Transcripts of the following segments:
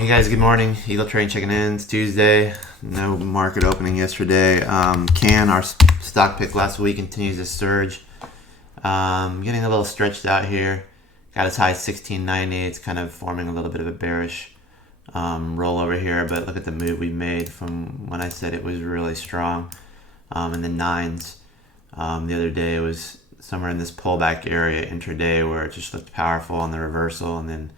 Hey guys, good morning. Eagle Trading checking in. It's Tuesday. No market opening yesterday. Our stock pick last week, continues to surge. Getting a little stretched out here. Got as high as 1690. It's kind of forming a little bit of a bearish rollover here, but look at the move we made from when I said it was really strong in the nines. The other day it was somewhere in this pullback area intraday where it just looked powerful on the reversal, and then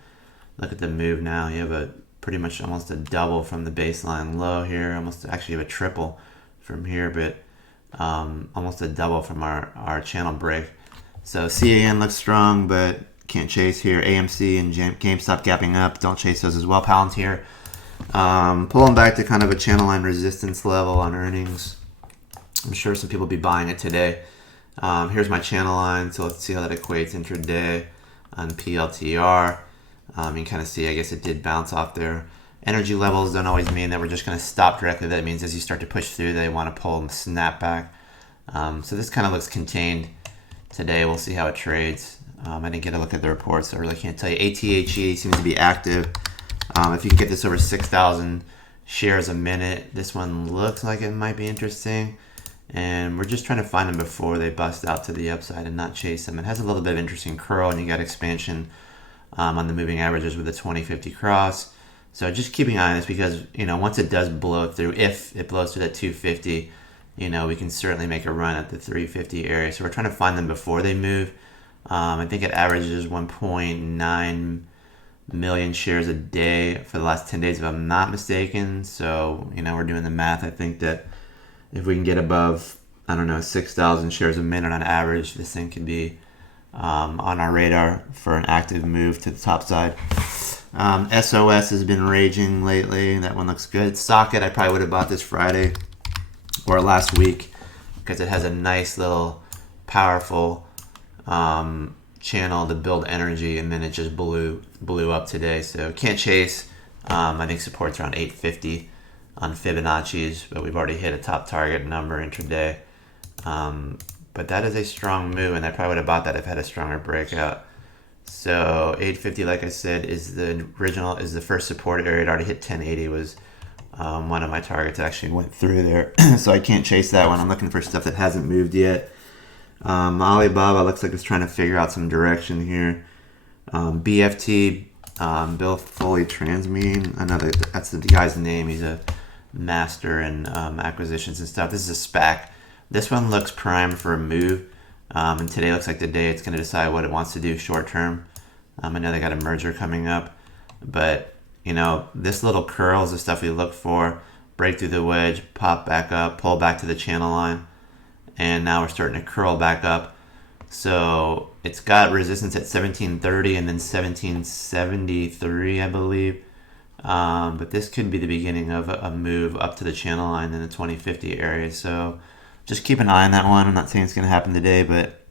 look at the move now. You have a pretty much almost a double from the baseline low here. Almost actually have a triple from here, but almost a double from our channel break. So CAN looks strong, but can't chase here. AMC and GameStop gapping up. Don't chase those as well. Palantir pulling back to kind of a channel line resistance level on earnings. I'm sure some people will be buying it today. Here's my channel line, so let's see how that equates intraday on PLTR. You can kind of see, I guess it did bounce off there. Energy levels don't always mean that we're just going to stop directly. That means as you start to push through, they want to pull and snap back. So this kind of looks contained today. We'll see how it trades. I didn't get a look at the reports, so I really can't tell you. ATHE seems to be active. If you can get this over 6,000 shares a minute, this one looks like it might be interesting. And we're just trying to find them before they bust out to the upside and not chase them. It has a little bit of interesting curl, and you got expansion on the moving averages with a 2050 cross. So just keeping an eye on this, because once it does blow through, if it blows through that 250, we can certainly make a run at the 350 area. So we're trying to find them before they move. I think it averages 1.9 million shares a day for the last 10 days, if I'm not mistaken. So we're doing the math. I think that if we can get above 6,000 shares a minute on average, this thing could be on our radar for an active move to the top side. SOS has been raging lately. That one looks good. Socket, I probably would have bought this Friday or last week, because it has a nice little powerful channel to build energy, and then it just blew up today. So can't chase. I think support's around 850 on Fibonacci's, but we've already hit a top target number intraday. But that is a strong move, and I probably would have bought that if it had a stronger breakout. So 850, like I said, is the first support area. It already hit 1080, was one of my targets. Actually went through there. So I can't chase that one. I'm looking for stuff that hasn't moved yet. Alibaba looks like it's trying to figure out some direction here. BFT, Bill Foley Transmine. I know that's the guy's name. He's a master in acquisitions and stuff. This is a SPAC. This one looks primed for a move, and today looks like the day it's going to decide what it wants to do short term. I know they got a merger coming up, but this little curl is the stuff we look for. Break through the wedge, pop back up, pull back to the channel line, and now we're starting to curl back up. So it's got resistance at 1730 and then 1773, I believe. But this could be the beginning of a move up to the channel line in the 2050 area. So just keep an eye on that one. I'm not saying it's going to happen today, but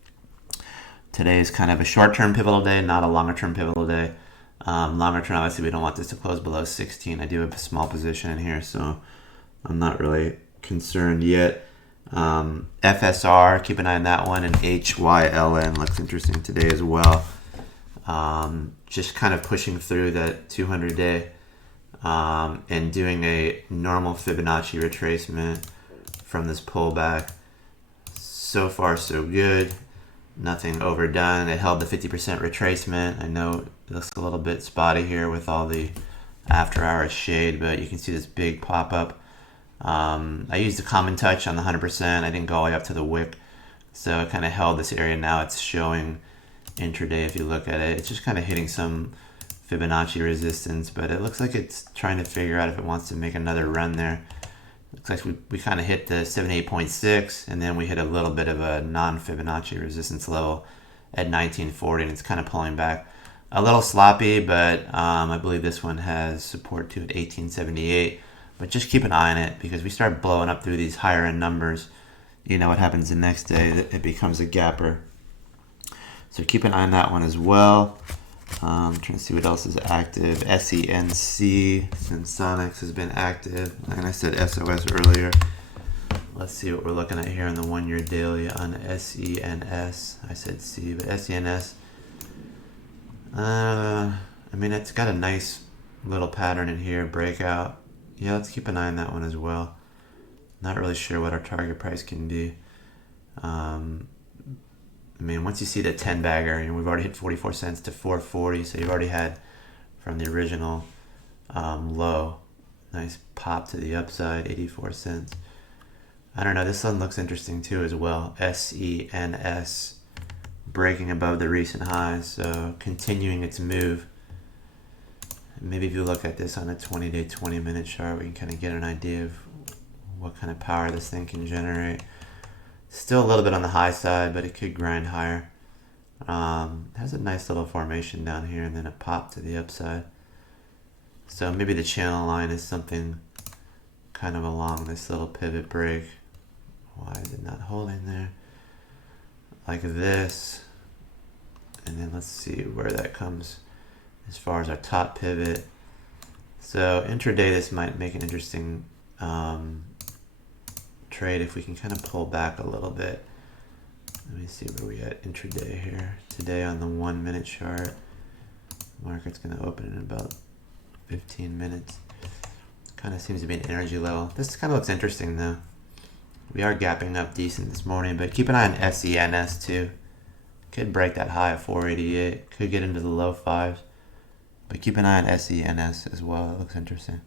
today is kind of a short-term pivotal day, not a longer-term pivotal day. Longer term, obviously, we don't want this to close below 16. I do have a small position in here, so I'm not really concerned yet. FSR, keep an eye on that one, and HYLN looks interesting today as well. Just kind of pushing through that 200-day and doing a normal Fibonacci retracement from this pullback. So far, so good. Nothing overdone. It held the 50% retracement. I know it looks a little bit spotty here with all the after hours shade, but you can see this big pop up. I used the common touch on the 100%. I didn't go all the way up to the wick, so it kind of held this area. Now it's showing intraday. If you look at it, it's just kind of hitting some Fibonacci resistance, but it looks like it's trying to figure out if it wants to make another run there. Looks like we kind of hit the 78.6, and then we hit a little bit of a non-Fibonacci resistance level at 1940, and it's kind of pulling back. A little sloppy, but I believe this one has support to at 1878. But just keep an eye on it, because we start blowing up through these higher end numbers. What happens the next day? It becomes a gapper. So keep an eye on that one as well. I'm trying to see what else is active. SENC, Sensonics has been active. And I said SOS earlier. Let's see what we're looking at here on the 1 year daily on SENS. I said C, but SENS. I mean, it's got a nice Little pattern in here, breakout. Yeah, let's keep an eye on that one as well. Not really sure what our target price can do. I mean, once you see the 10 bagger, we've already hit 44 cents to 440, so you've already had from the original low, nice pop to the upside, 84 cents. I don't know, this one looks interesting too as well. SENS breaking above the recent highs, so continuing its move. Maybe if you look at this on a 20-day, 20-minute chart, we can kind of get an idea of what kind of power this thing can generate. Still a little bit on the high side, but it could grind higher. Has a nice little formation down here and then a pop to the upside. So maybe the channel line is something kind of along this little pivot break. Why is it not holding there? Like this. And then let's see where that comes as far as our top pivot. So intraday, this might make an interesting trade if we can kind of pull back a little bit. Let me see where we at intraday here. Today on the 1 minute chart. Market's going to open in about 15 minutes. Kind of seems to be an energy level. This kind of looks interesting though. We are gapping up decent this morning, but keep an eye on SENS too. Could break that high of 488. Could get into the low fives. But keep an eye on SENS as well. It looks interesting.